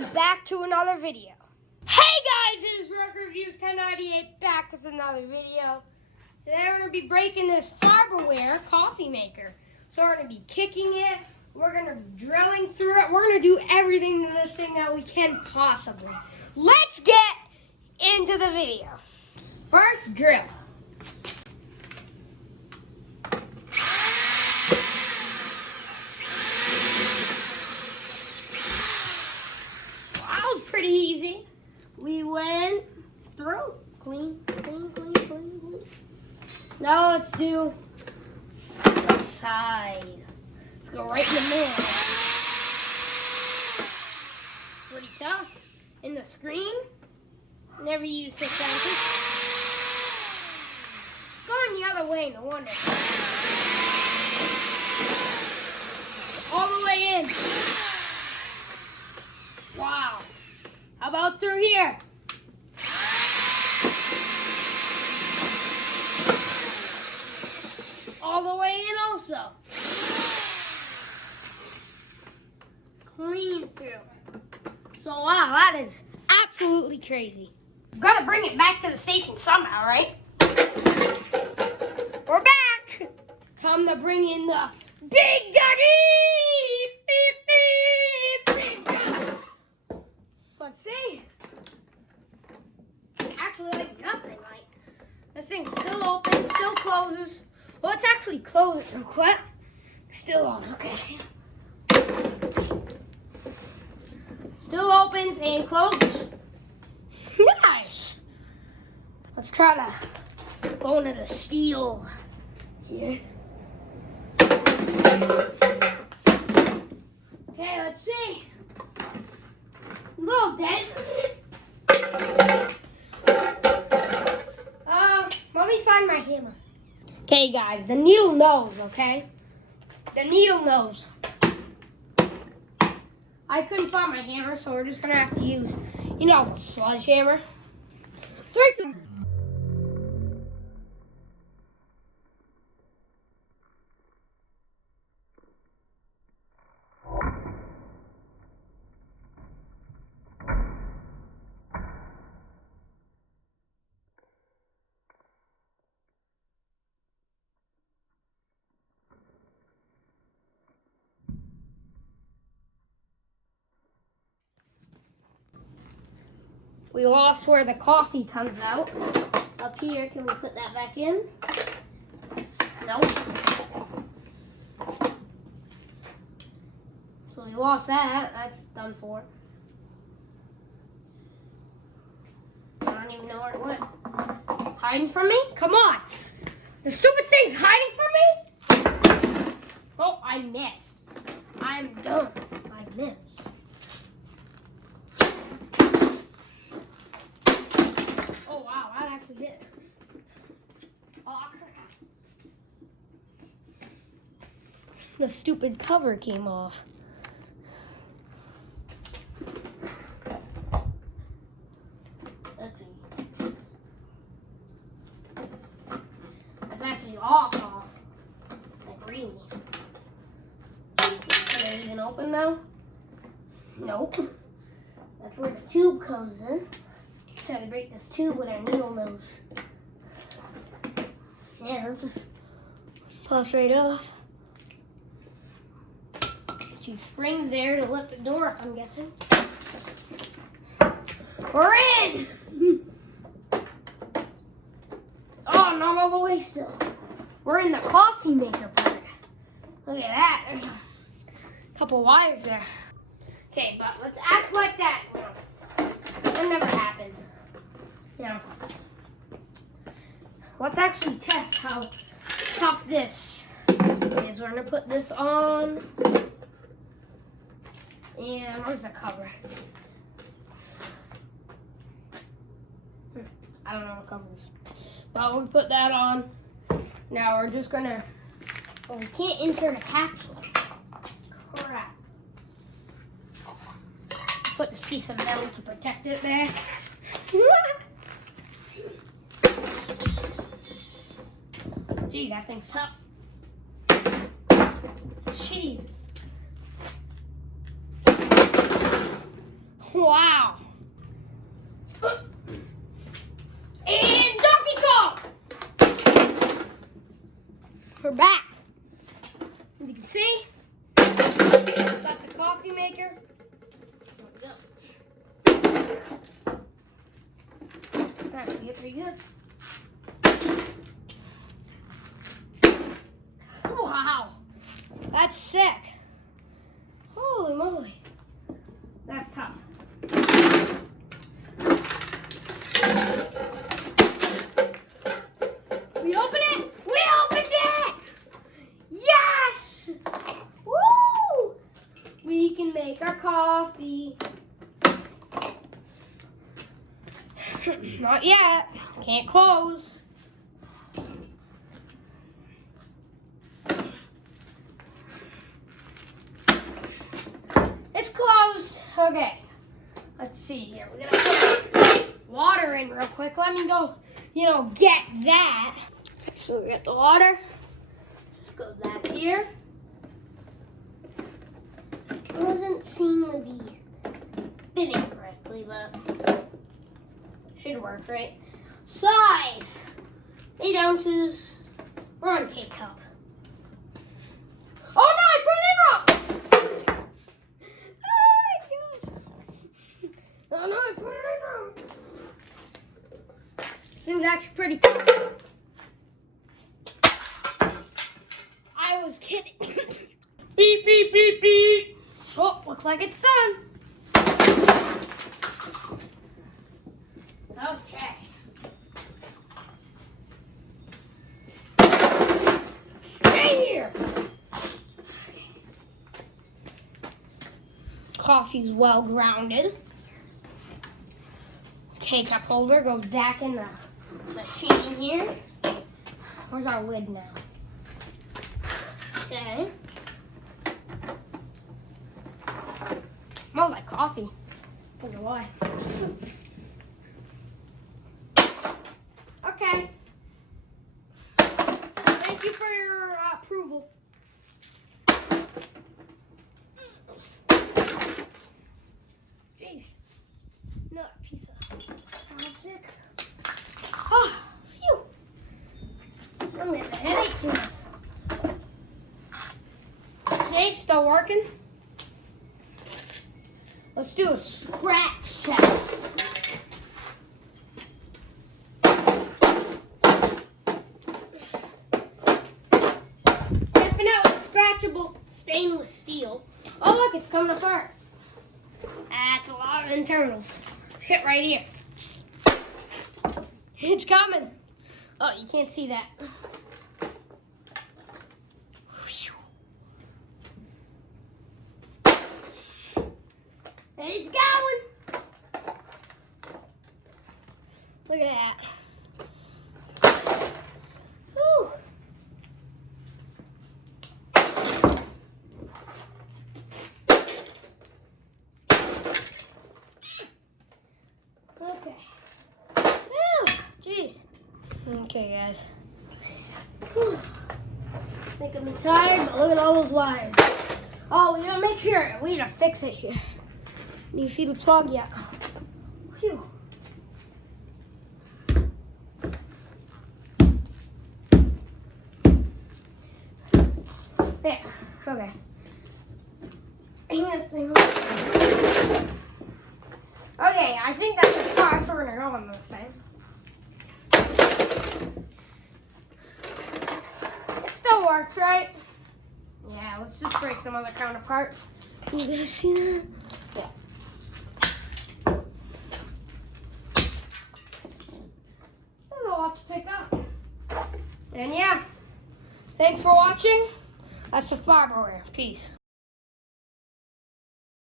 welcome back to another video. Hey guys, it is Rock Reviews 1098 back with another video. Today we're going to be breaking this Farberware coffee maker. So we're going to be kicking it, we're going to be drilling through it, we're going to do everything in this thing that we can possibly. Let's get into the video. First, drill. Pretty easy. We went through. Clean. Now let's do the side. Let's go right in the middle. Pretty tough. In the screen, never use 6 ounces. Going the other way, no wonder. All the way in. Wow. How about through here? All the way in also. Clean through. So wow, that is absolutely crazy. We've got to bring it back to the station somehow, right? We're back. Time to bring in the big doggy. Let's see. Actually, like nothing. Like this thing's still open, still closes. Well, it's actually closed. Real quick. Still on. Okay. Still opens and closes. Nice. Let's try to go into the steel here. Okay, let's see. A little dead. Let me find my hammer. Okay, guys, the needle knows, okay? The needle knows. I couldn't find my hammer, so we're just gonna have to use, the sledgehammer. 3, 2. We lost where the coffee comes out. Up here, can we put that back in? Nope. So we lost that. That's done for. I don't even know where it went. It's hiding from me? Come on! The stupid thing's hiding from me? Oh, I missed. I'm done. I missed. The stupid cover came off. That's actually off. Like really. Can I even open now? Nope. That's where the tube comes in. Try to break this tube with our needle nose. Yeah, it'll just pulse right off. 2 springs there to lift the door up, I'm guessing. We're in! Oh, not all the way still. We're in the coffee maker part. Look at that. There's a couple wires there. Okay, but let's act like that. That never happens. Let's actually test how tough this is. We're going to put this on. And where's the cover? I don't know what cover is. Well, we'll put that on. Now we're just gonna, we can't insert a capsule. Crap. Put this piece of metal to protect it there. Gee, that thing's tough. Jesus. Wow. And Donkey Kong! We're back. As you can see, got the coffee maker. There we go. That's pretty good. Wow. That's sick. Holy moly. That's tough. We open it! We opened it! Yes! Woo! We can make our coffee. Not yet. Can't close. It's closed. Okay. Let's see here. We're gonna put water in real quick. Let me go, get that. Okay, so we got the water. Just go back here. It doesn't seem to be fitting correctly, but should work, right? Size 8 ounces. We're on K-cup. Oh no, I put it in wrong! Oh no, I put it in wrong. This thing's actually pretty cool. I was kidding. Beep, beep, beep, beep. Oh, looks like it's done. Okay. Stay here. Coffee's well grounded. K-cup holder goes back in the machine here. Where's our lid now? Okay. Smells like coffee. I don't know why. Okay. Thank you for your approval. Jeez. Another piece of plastic. Oh, phew. I'm getting a headache from this. Jay's still working. Let's do a scratch test. Definitely scratchable stainless steel. Oh look, it's coming apart. That's a lot of internals. Fit right here. It's coming. Oh, you can't see that. It's going. Look at that. Whew. Okay. Whew. Jeez. Okay, guys. Whew. I think I'm tired, but look at all those wires. Oh, we gotta make sure. We need to fix it here. Do you see the plug yet? Phew. There. Okay. Hang this thing. Okay, I think that's as far as we're gonna go on this thing. It still works, right? Yeah, let's just break some other counterparts. You guys see that? Yeah. There's a lot to pick up. And yeah, thanks for watching. That's the Farberware. Peace.